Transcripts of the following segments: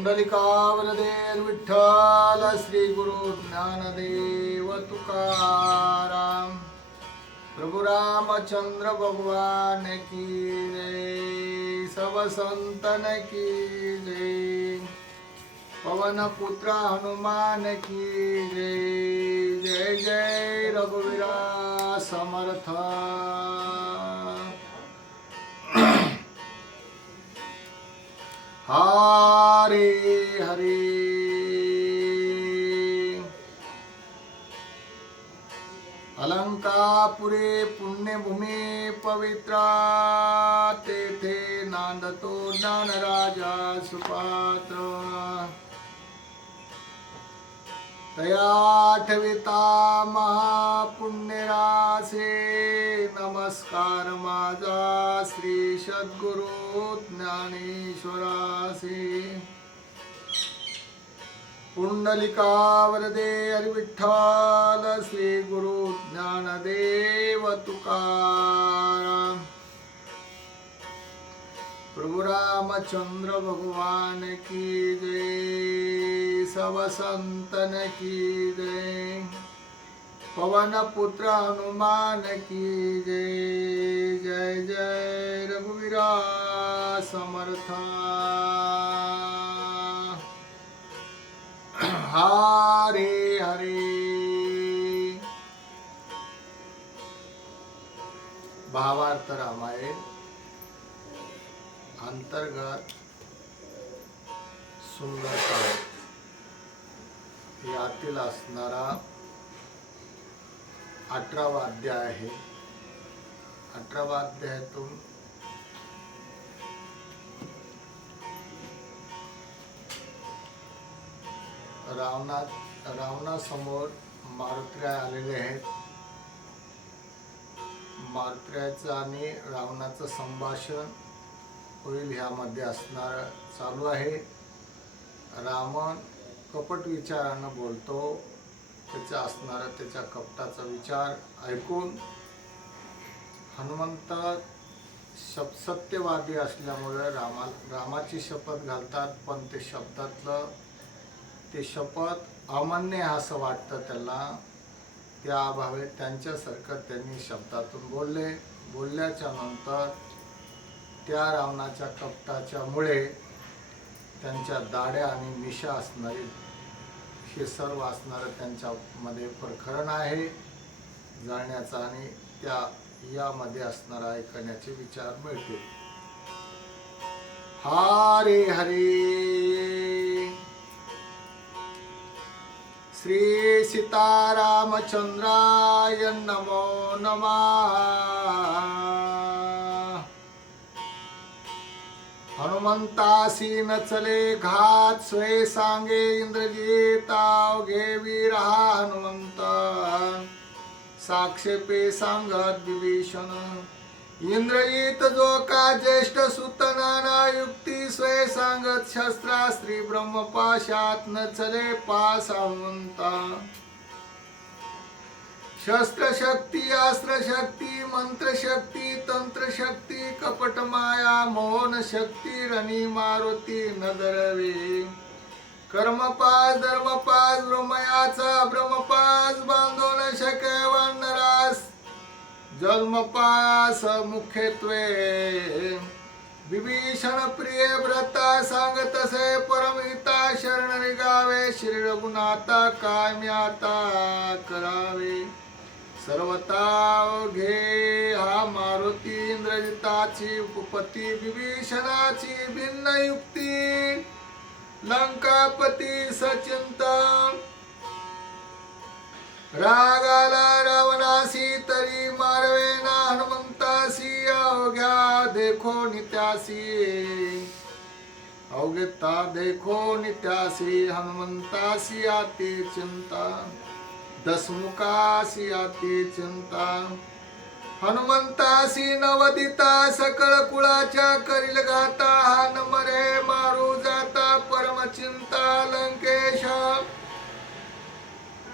पुंडलिकावरदे विठ्ठल श्री गुरु ज्ञानदेव तुकाराम प्रभु रामचंद्र भगवान की जय। सब संतन की जय। पवन पुत्र हनुमान की जय। जय जय रघुवीरा समर्थ। हरे हरे अलंकापुरे पुण्यभूमी पवित्रा तेथे नांदतो ज्ञानराजा सुपात्र। तयाठविता महापुण्यरासे नमस्कार माझा श्री सद्गुरु ज्ञानेश्वरासे। पुंडलिकावरदे विठ्ठल श्री गुरु ज्ञानदेव तुकाराम प्रभु रामचंद्र भगवान की जय। सब संतन की जय। पवन पुत्र हनुमान की जय। जय जय रघुवीरा समर्थ। हरे हरे भावार्थ रामायण अंतर्गत सुंदरकांड यातील असणारा 18वा अध्याय आहे। 18वा अध्यायातून रावणासमोर मारुतीराय आलेले आहेत। मारुतीरायाचं आणि रावणाचं संभाषण होईल ह्यामध्ये असणार चालू आहे। रावण कपट विचारानं बोलतो। त्याचा असणारा त्याच्या कपटाचा विचार ऐकून हनुमंत सत्यवादी असल्यामुळे रामाची शपथ घालतात, पण ते शब्दातलं ते शपथ अमान्य असं वाटतं त्याला। त्या अभावे त्यांच्यासारखं त्यांनी शब्दातून बोलल्याच्या नंतर त्या रावणाच्या कपटाच्या मुळे त्यांच्या दाढ्या आणि मिशा असणारी हे सर्व असणारं त्यांच्यामध्ये प्रकरण आहे जाणण्याचा आणि त्या यामध्ये असणारा ऐकण्याचे विचार मिळतील। हरे हरे श्री सीतारामचंद्राय नमो नमः। हनुमंतासी न चले घात सोय सांगे इंद्रजित अवघे वीर हा हनुमंत। साक्षेपे सांगत विभीषण इंद्रजित जो का ज्येष्ठ सुतनाना युक्ती स्वय सांगत शस्त्रास्त्री ब्रह्मपाशात न चले पास हनुमंता। शस्त्रशक्ती अस्त्रशक्ती मंत्रशक्ती तंत्रशक्ती कपट माया मोहन शक्ती रणी मारुती न दरवे। कर्मपास धर्मपास ब्रह्मयाचा ब्रह्मपास बांधो न शके वानरास जन्मपास मुख्यत्वे। विभीषण प्रिय व्रता सांगत असे परमहिता शरण गावे श्री रघुनाथा काय मी आता करावे। सर्वता घे हा मारुती इंद्रजिताची उपपती विभीषणाची भिन्न युक्ती लंकापती सचिंतन। रागाला रावणासी तरी मारवे ना हनुमंतासी अवघ्या देखो नित्यासी। अवघता देखो नित्यासी हनुमंतासी आती चिंता। दसमुखासी आती चिंता हनुमंतासी नवदिता सकळ कुळाच्या करील गाता। हा नमरे मारू जाता परमचिंता लंकेश।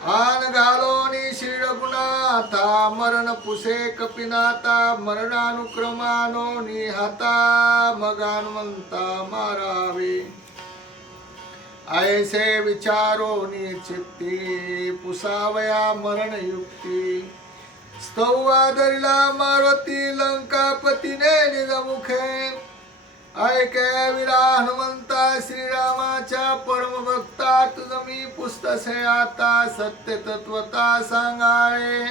आन घालोनी श्री रघुनाथा मरण पुसे कपिनाथा। मरणानुक्रमानो निहाता मग हनुमंता मारावे। ऐसे विचारो चित्ती पुसावया मरण युक्ती स्तौवा धरिला मारुती लंकापतीने निजमुखे ऐके विरा हनुमंता श्रीरामाच्या परमभक्ता तुझ मी पुस्तसे आता सत्य तत्वता सांगाळे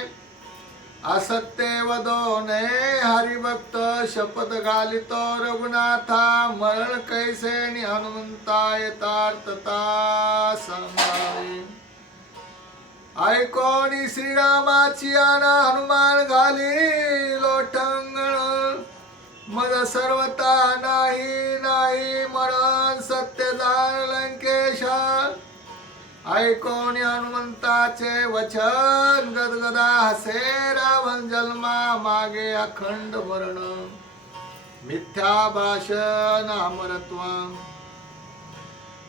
असत्य वदो नये हरिभक्त शपथ घालितो रघुनाथा मरण कैसे नि हनुमंता यथार्थता सांगावे ऐकोनी श्रीरामाची आना हनुमान घाली लोटंगण मद सर्वता नाही नाही मरण सत्य जाण लंकेशा ऐकोनी हनुमंताचे वचन गदगदा हसे रावण जन्मा मागे अखंड वर्ण मिथ्या भाषण अमरत्व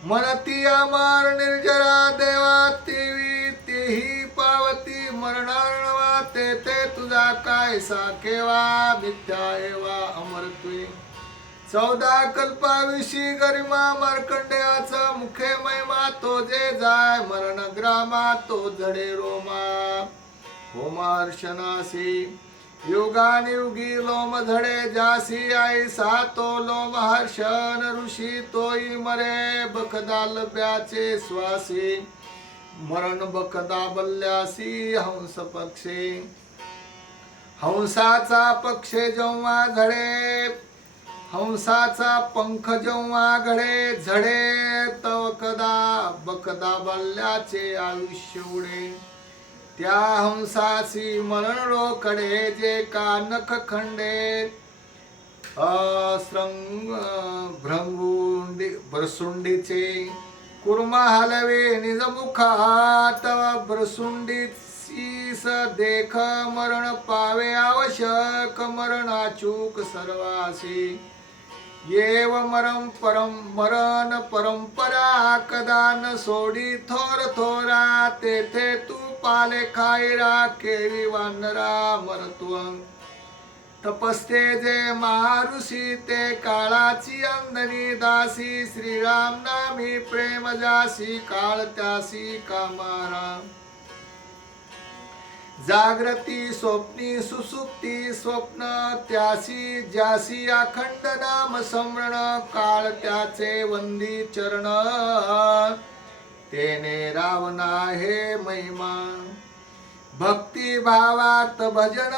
मनती अमर निर्जरा देवा तीवी तीही पावती मरणार्णवा ते तुझा काय केवा मिथ्या एवा अमरत्वे 14 कल्पाविषयी गरिमा मार्कंडेयाचा मुखे महिमा तो जे जाय मरण ग्रामा तो जडे रोमा होमार्शनासी युगानियुगी लोम झडे जासी आई सातो लोम हर्षण ऋषी तोई मरे बखदा लब्याचे स्वासी मरण बखदा बल्ल्यासी हंस पक्षे हंसाचा पक्षे जेव्हा झडे हंसाचा पंख जेव्हा घडे झडे तव कदा बकदा बल्ल्याचे आयुष्य उडे त्या हंसासी मरण रोकडे जे का नख खंडे श्रंग भ्रंगुंडी भरसुंडीचे कुर्मा हलवे निजमुखा तव भरसुंडीची देख मरण पावे आवश्यक मरणाचूक सर्वासी येव मरण परंपरा कदा न सोडी थोर थोरा तेथे तू पाले खाईरा केवी वानरा मरत्व तपस्ते जे महाऋषी ते काळाची अंधनी दासी श्रीराम नामी प्रेम जासी काळ त्यासी कामारा जागृती स्वप्नी सुसुप्ती स्वप्न त्यासी ज्यासी अखंड नाम स्मरण काळ त्याचे वंदी चरण तेने रावणा हे महिमा भक्ती भावात भजन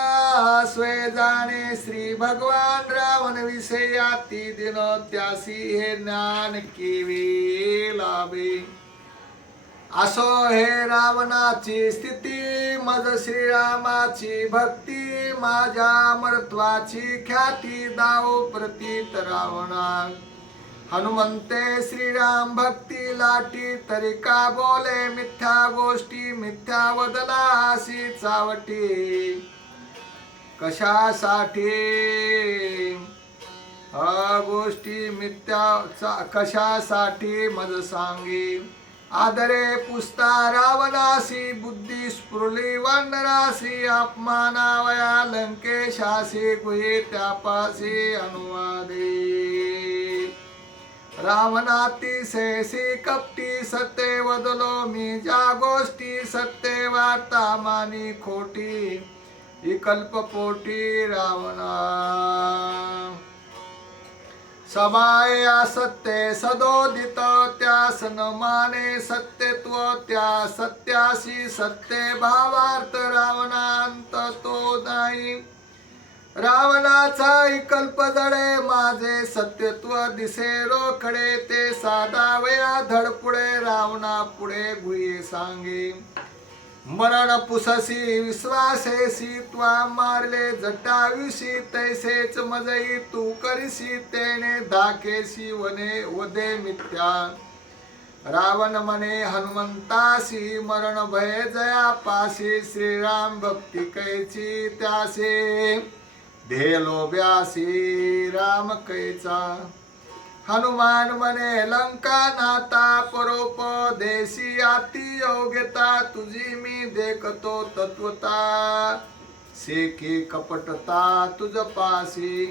स्वे जाणे श्री भगवान रावण विषयाती दिन त्यासी हे ज्ञान केवी लाभे असो हे रावणाची स्थिती मज श्रीरामाची भक्ती माझ्या मरत्वाची ख्याती दाव प्रतीत रावणा हनुमंते श्रीराम भक्ती लाटी तरी का बोले मिथ्या गोष्टी मिथ्या वदला अशी चावटी कशासाठी गोष्टी मिथ्या कशासाठी मज सांगी आदरे पुस्ता रावणासी बुद्धी स्फुरली वानरासी अपमानावया लंकेशासी गुहे त्यापासी अनुवादे रावणाती सेसी कपटी सत्य वदलो मी ज्या गोष्टी सत्य वार्ता मानी खोटी विकल्प पोटी रावणा सबाय असत्य सदोदित त्यास न माने सत्यत्व त्या सत्यासी सत्य भावार्थ रावणांत तो नाही रावणाचा विकल्प जडे माझे सत्यत्व दिसे रोखडे ते साधावया धडपुडे रावणा पुढे गुहे सांगे मरण पुससी विश्वासेसी त्वा मारले जटाविषी तैसेच मजई तू करिसी तेने धाकेसी वने वदे मिथ्या रावण मने हनुमंतासी मरण भय जया पासी श्रीराम भक्ती कैची त्यासे धेलो ब्यासी राम कैचा हनुमान मने लंका नाता परोपदेशी अति योग्यता तुझी मी देखतो तत्वता सेकी कपटता तुझ पासी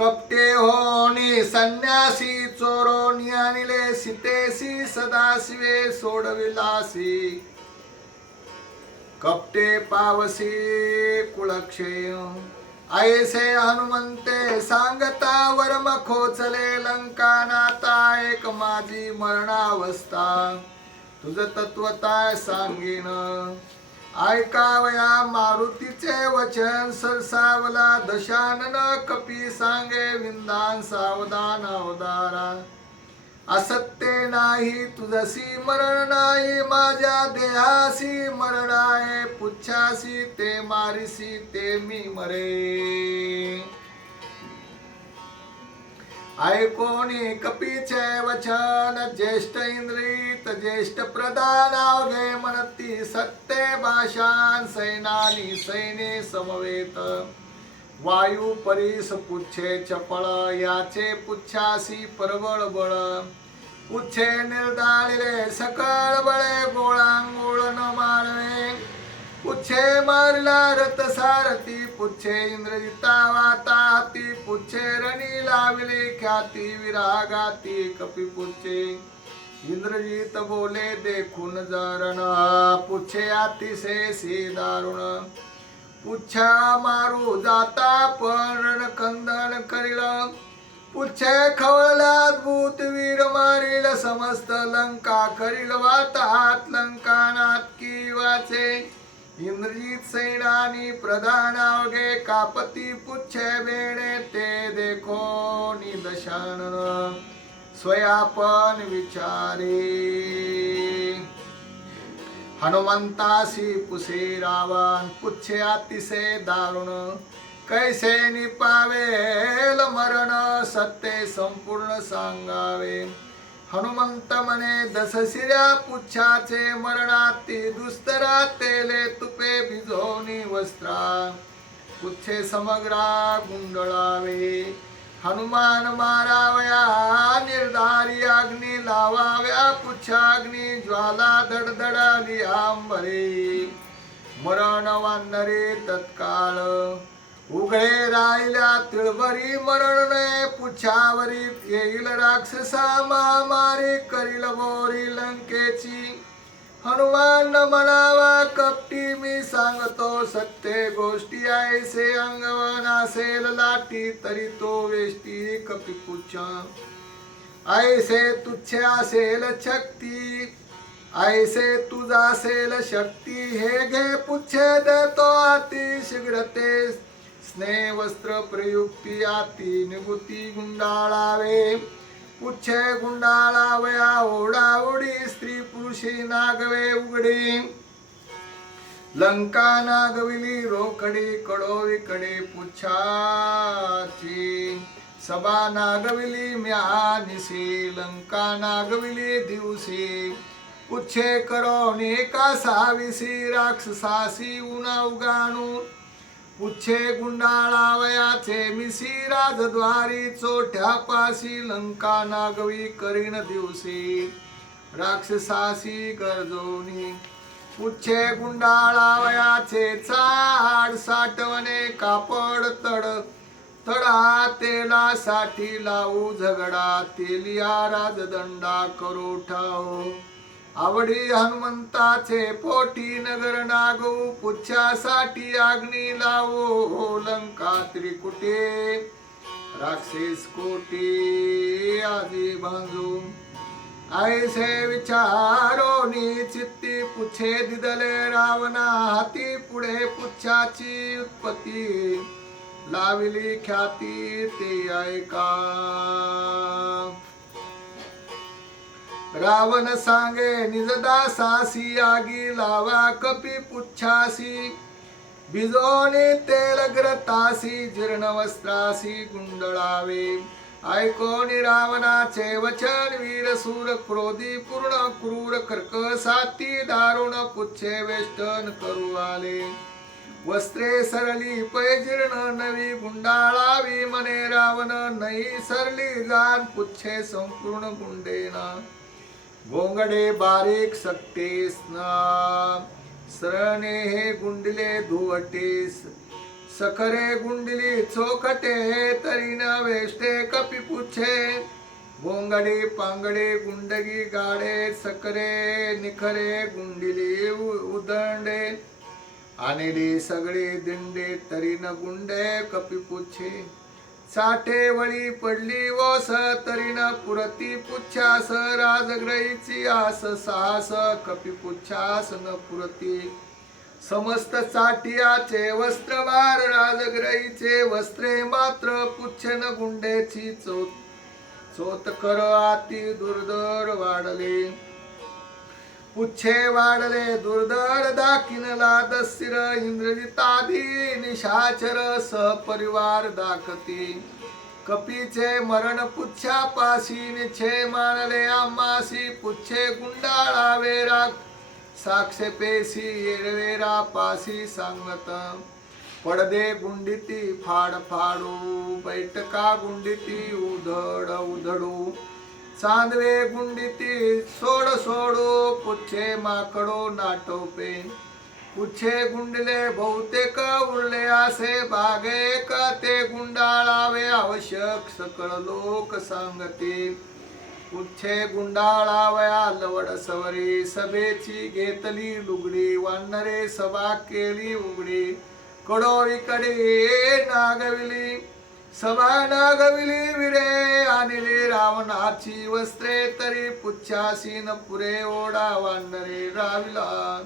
कपटे होनी संन्यासी चोरोनी आणले सीतेसी सदाशिवे सोडविलासी कपटे पावसी कुळक्षय ऐसे हनुमंते सांगता वर्म खोचले लंका नाता एक माझी मरणावस्था तुझ तत्वता सांगेन ऐकावया मारुतीचे वचन सरसावला दशानन कपी सांगे विंदान सावधान अवदारा असत्य नाही तुझसी मरण नाही माझ्या देहासी मरण आहे पुच्छासी ते मारिसी ते मी मरे ऐकोनी कपीचे वचन ज्येष्ठ इंद्रित ज्येष्ठ प्रधान अवघे म्हणती सत्य भाषान सैनानी सैने समवेत वायू परीस पुच्छे चपळ याचे पुच्छासी परबळ बळ पुच्छे निर्धाळले सकळ बळे गोळांगोळ न मारवे पुच्छे मारला रथ सारथी पुच्छे इंद्रजिता वाताती पुच्छे रणी लावले ख्याती विरागाती कपी पुच्छे इंद्रजित बोले देखून जरण पुच्छे अतिशय सी दारुण पुच्छा मारू जाता पण रणकंदन करील पुच्छे खवळलात वीर मारील समस्त लंका करील वातात लंकानात की वाचे इंद्रजित सैनानी प्रधान अवघे कापती पुच्छे बेणे ते देखो निदशानन स्वयापन विचारे हनुमंतासी पुसे रावण पुच्छे अतिशय दारुण कैसे निपावेल मरण सत्य संपूर्ण सांगावे हनुमंत म्हणे दशशिऱ्या पुच्छाचे मरणाती दुस्तरा तेले तुपे भिजवणी वस्त्रा पुच्छे समग्रा गुंडळावे हनुमान मारावया निर्धारी अग्नी लावाव्या पुच्छाग्नी ज्वाला धडधडाली आंबरे मरण वानरे तत्काळ उघडे राहिल्या तिळभरी मरण पुच्छावरी येईल राक्षसा महामारी करील बोरी लंकेची हनुमान म्हणावा कपटी मी सांगतो सत्य गोष्टी ऐसे अंगवन असेल लाटी तरी तो वेष्टी कपी पुच्छा ऐसे तुच्छ असेल शक्ती ऐसे तुझा असेल शक्ती हे घे पुच्छे देतो अति शीघ्रते स्नेह वस्त्र प्रयुक्ती आती निगुती गुंडाळावे पुच्छे गुंडाळावया ओढाओढी स्त्री पुरुषी नागवे उघडी लंका नागविली रोकडी कडोरीकडे पुच्छाची सभा नागविली म्यानिसी लंका नागविली दिवसी पुच्छे करोनी का साविसी राक्षसासी उना उगाणू पुच्छे गुंडाळावयाचे मिसी राजद्वारी चोठ्या पाशी लंका नागवी करीन दिवशी राक्षसासी गर्जोनी पुच्छे गुंडाळावयाचे चाड साठवणे कापड तड तडा तेला साठी लावू झगडा तेलिया राजदंडा करू ठाव आवडी हनुमंताचे पोटी नगर नागो पुच्छासाठी अग्नी लावो लंका त्रिकुटे राक्षस कोटी आजी बांजू ऐसे विचारो नी चित्ती पुच्छे दिदले रावणा हाती पुढे पुच्छाची उत्पत्ती लाविली ख्याती ते ऐका रावण सांगे निजदासासी आगी लावा कपी पुच्छासी भिजोनी तेल ग्रतासी जीर्ण वस्त्रासी गुंडळावे ऐकोनी रावणाचे वचन वीर सूर क्रोधी पूर्ण क्रूर कर्कसाती दारुण पुच्छे वेष्टन करू आले वस्त्रे सरली पैजीर्ण नवी गुंडाळावी मने रावण नाही सरली जाण पुच्छे संपूर्ण गुंडेना गोंगडे बारीक सक्तेस ना सरणे हे गुंडले धुवटेस सखरे गुंडिली चोखटे तरी न वेष्टे कपी पुच्छे गोंगडी पांगडे गुंडगी गाडे सकरे निखरे गुंडिली उदंडे आणली सगळी दिंडे तरी न गुंडे कपी पुच्छे साठे वळी पडली वोस तरी न पुरती पुच्छास राजग्रहीची आस साहस कपी पुच्छास न पुरती समस्त चाटियाचे वस्त्रवार राजग्रहीचे वस्त्रे मात्र पुच्छे न गुंडेची चोत कर आती दुर्धर वाढले पुच्छे वाढले दुर्धर दाखिनला दस्सिर इंद्रजितादी निशाचर सहपरिवार दाखती कपीचे मरण पुच्छा पाशी छे मानले आमासी पुच्छे गुंडाळा वेरा साक्षे पेशी येरवेरा पासी सांगत पडदे गुंडिती फाड फाडू बैठका गुंडिती उधड उधडू चांदवे गुंडिती सोड सोडू पुच्छे माकडो नाटोपे पुच्छे गुंडले बहुतेक उरले असे बागे का ते गुंडाळावे आवश्यक सकळ लोक सांगते पुच्छे गुंडाळावया लवड सवरी सभेची घेतली लुगडी वानरे सभा केली उघडी कडोरीकडे नागविली सभा नागविली विरे आणली रावणाची वस्त्रे तरी पुच्छासी न पुरे ओढा वानरे राविला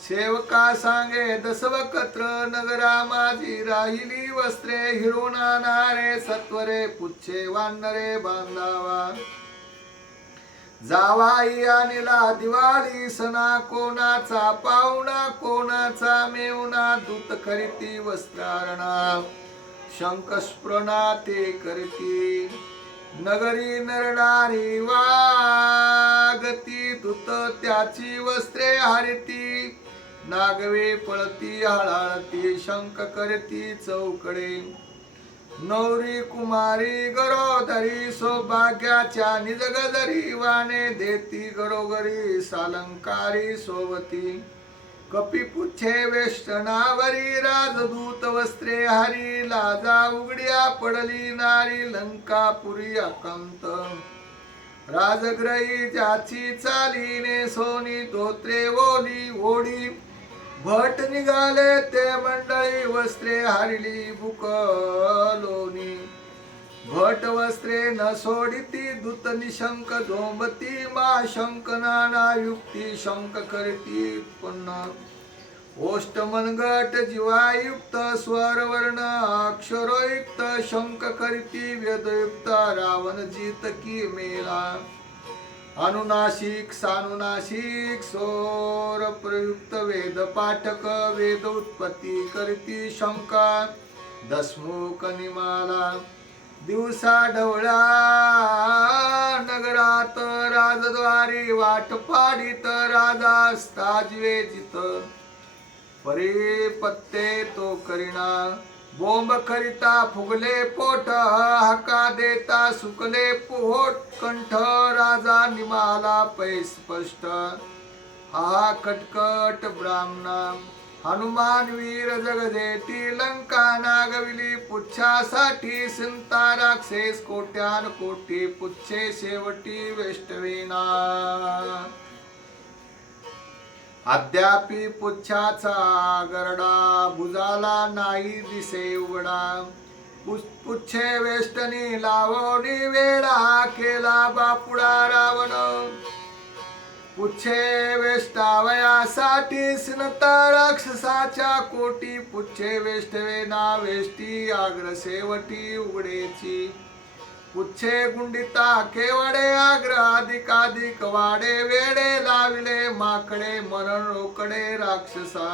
सेवका सांगे दसवकत्र नगरा माझी राहिली वस्त्रे हिरून आणारे सत्वरे पुच्छे वानरे बांधावा जावाई आणला दिवाळी सणा कोणाचा पाहुणा कोणाचा मेवना दूत करीती वस्त्रारणा शंकस्प्रना ते करती नगरी नरणारी वागती दूत त्याची वस्त्रे हरिती नागवे पळती हळाळती शंक करती चौकडे नवरी कुमारी गरोदरी सौभाग्याच्या निजगदरी वाणे देती गरोगरी सालंकारी सोवती कपी पुच्छे वेष्टनावरी राजदूत वस्त्रे हरी लाजा उघड्या पडली नारी लंकापुरी अकांत राजग्रही ज्याची चालीने सोनी धोत्रे ओली ओढी भट निघाले ते मंडळी वस्त्रे हरली बुकलोनी भट वस्त्रे न सोडिती दूत निशंक झोंबती मा शंक नाना युक्ती शंक करती पुन्हा ओष्ट मनगट जीवायुक्त स्वरवर्ण अक्षरोयुक्त शंक करती वेदयुक्त रावण जीत की मेला अनुनाशिक सानुनाशिक सोर प्रयुक्त वेद पाठक वेद उत्पत्ती करती शंका दसमुख निमाला दिवसा ढवळा नगरात राजद्वारी वाट पाडीत राजा स्थाजवे जित परी पत्ते तो करिणा बोंब करिता फुगले पोट हाका देता सुकले पोट कंठ राजा निमाला पै स्पष्ट हा कटकट ब्राह्मणा हनुमान वीर जगदेती लंका नागविली पुच्छासाठी सिंता राक्षस कोट्यान कोटी पुच्छे शेवटी वेष्टवेना अद्यापि पुच्छाचा गरडा भुजाला नाही दिसे उघडा पुच्छे वेष्टनी लावणी वेळा केला बापुडा रावण पुच्छे वेष्टावयासाठी सिनता राक्षसाच्या कोटी पुच्छे वेष्टवे ना वेष्टी आग्र शेवटी उघडेची पुच्छे गुंडिता केवडे आग्र अधिकाधिक वाडे वेडे लाविले माकडे मरण रोकडे राक्षसा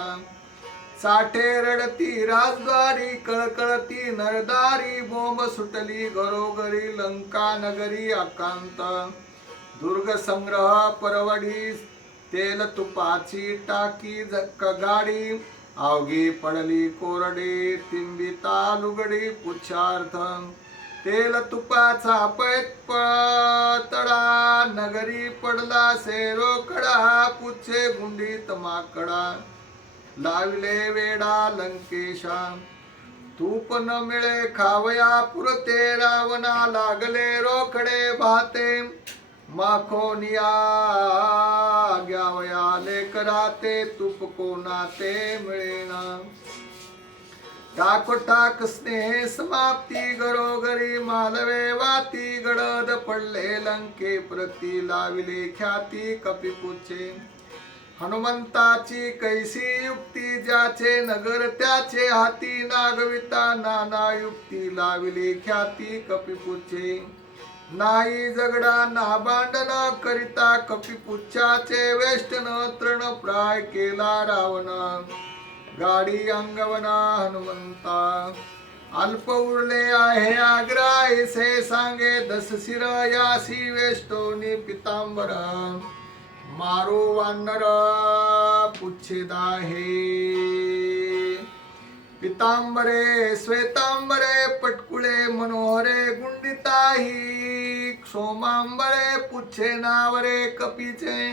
साठे रडती राजद्वारी कळकळती नरदारी बोंब सुटली घरोघरी लंका नगरी अकांत दुर्ग संग्रह परवडी तेल तुपाची टाकी झक्क गाडी अवघी पडली कोरडी तिंबिता लुगडी पुच्छार्थ तेल तुपाचा पैतळा नगरी पडला सेरोकडा पुच्छे गुंडीत माकडा लावले वेडा लंकेशा तूप न मिळे खावया पुरते रावणा लागले रोकडे भाते माखोनिया घ्यावया लेकराते तूप कोणाते मिळेना टाक टाक स्नेह समाप्ती घरोघरी मालवे वाती गडद पडले लंके प्रती लाविले ख्याती कपिपुचे हनुमंताची कैसी युक्ती ज्याचे नगर त्याचे हाती नागविता नाना युक्ती लाविले ख्याती कपिपुचे नाही झगडा ना भांडण करिता कपिपुच्छाचे वेष्टन तृण प्राय केला रावण गाडी अंगवना हनुमंता अल्प उरले आहे आग्रायसे सांगे दस शिर यासी वेष्टोनी पितांबर मारो वानर पुच्छेदा हे पितांबरे श्वेतांबरे पटकुळे मनोहरे गुंडिताही सोमांबरे पुच्छे नावरे कपीचे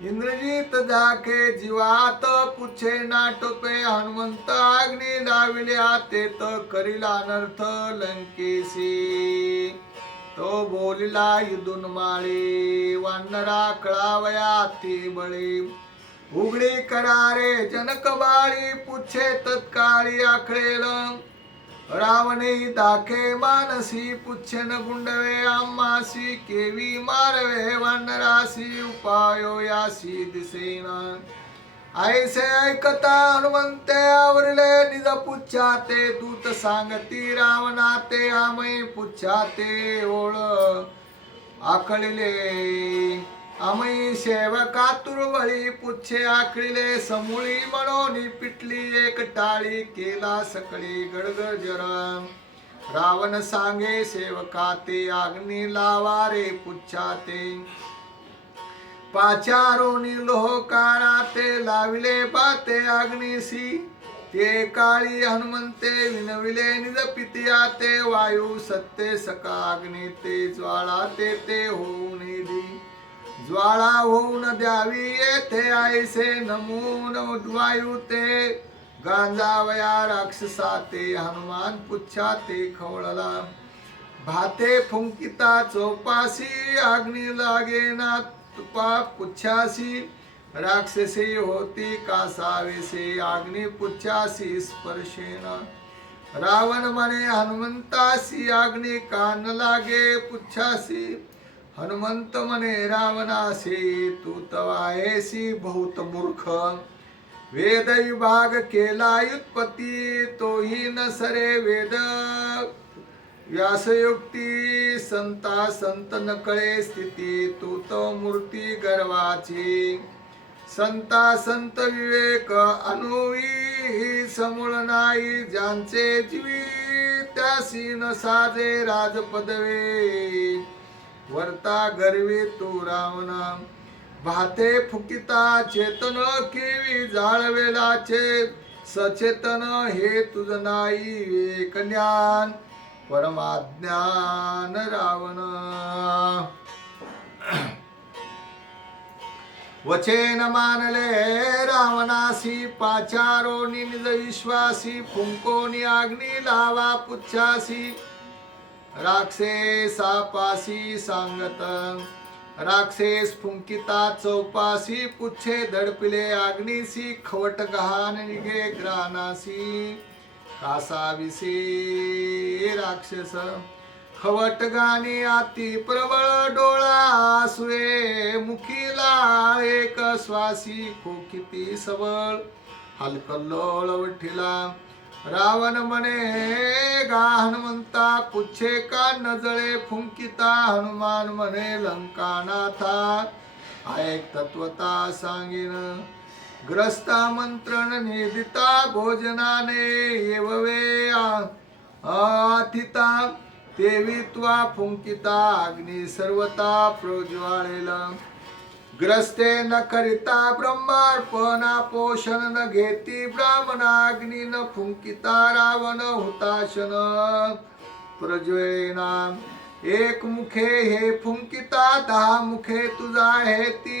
इंद्रजित जाके जीवात पुच्छे नाटपे हनुमंत अग्नी लाविल्या तेत करिला अनर्थ लंकेशी तो बोलिला युदुन माळे वानरा कळावया ते बळे उघडी करारे जनक बाळी पुच्छे तत्काळी आखळेल रावणे दाखे मानसी पुच्छेन गुंडवे आम्हासी केवी मारवे वानरासी उपायो यासी दिसेना ऐसे ऐकता हनुमंते आवरले निज पुच्छाते दूत सांगती रावणाते आमई पुच्छाते ओळ आकळिले आमई सेवका तुरवळी पुच्छे आखळिले समूळी म्हणून पिटली एक टाळी केला सकळी गडगड जरा रावण सांगे सेवका ते अग्नी लावा रे पुच्छाते पाचारोनी लोह काळा ते लाविले पाते अग्निसी ते काळी हनुमंते विनविले निज पितिया ते वायू सत्ते सका अग्नी ते ज्वाळा ते होऊन दी ज्वाळा होऊन द्यावी येथे आईसे नमून वायू ते गांजावया राक्षसा ते हनुमान पुच्छा ते खवळला भाते फुंकिता चौपासी अग्नी लागेना तुपा पुच्छासी राक्षसी होती कासावेसे अग्नि पुच्छासी स्पर्शेन रावण म्हणे हनुमंतासी अग्नि कान लागे पुच्छासी हनुमंत म्हणे रावणासी तू तवायसी बहुत मूर्ख वेद विभाग केला युत्पत्ती तोही न सरे वेद व्यासयुक्ती संता संत न कळे स्थिती तू तो मूर्ती गर्वाची संता संत विवेक अनुवी समूळ नाही ज्यांचे जीवी त्यासी न साजे राजपदवे वर्ता गर्वी तू रावणा भाते फुकिता चेतन केवी जाळवेलाचे सचेतन हे तुझ नाही विवेक ज्ञान परमाज्ञान रावण वचेन मानले रावणासी पाचारोनी निज विश्वासी फुंकोनी अग्नी लावा पुच्छासी राक्षे सापासी सांगत राक्षेस फुंकिता चौपासी पुच्छे दडपिले अग्निसी खवट गहान निघे ग्रानासी कासाविसी राक्षस खवट गाणी अति प्रबळ डोळा सुए मुखीला एक श्वासी खोकिती सबळ हलकल्लोळ उठिला रावण म्हणे गा हनुमंता पुच्छे का नजळे फुंकिता हनुमान म्हणे लंकानाथा ऐक तत्वता सांगेन ग्रस्ता मंत्रण निदिता भोजनाने येववे आथिता तेवी त्वा फुंकिता अग्नी सर्वता प्रज्वाळेला ग्रस्ते न करिता ब्रह्मार्पणा पोषण न घेती ब्राह्मणाग्नी न फुंकिता रावण हुताशन प्रज्वलेना एक मुखे हे फुंकिता 10 मुखे तुझा हे ती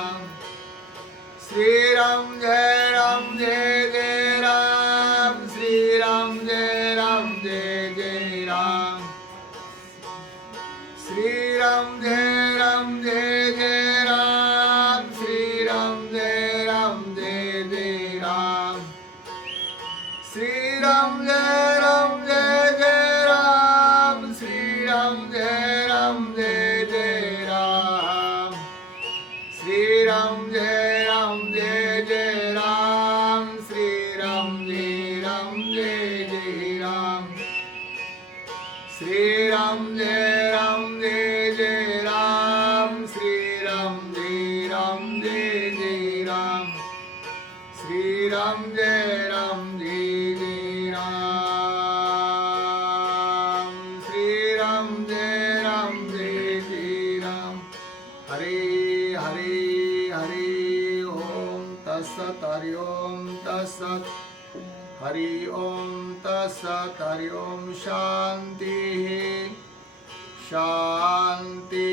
राम श्री राम जय जय राम श्री राम जय जय राम श्री राम जय जय राम श्री राम जय जय राम श्री राम जय जय राम श्री राम जय जय राम श्री राम जय जय राम श्री राम जय जय राम श्री राम जय जय राम श्री राम जय जय राम श्री राम जय जय राम श्री राम जय जय राम हरे हरे हरे ओम तत्सत हरि ओम तत्सत हरि ओम तत्सत हरि ओम शांति शांति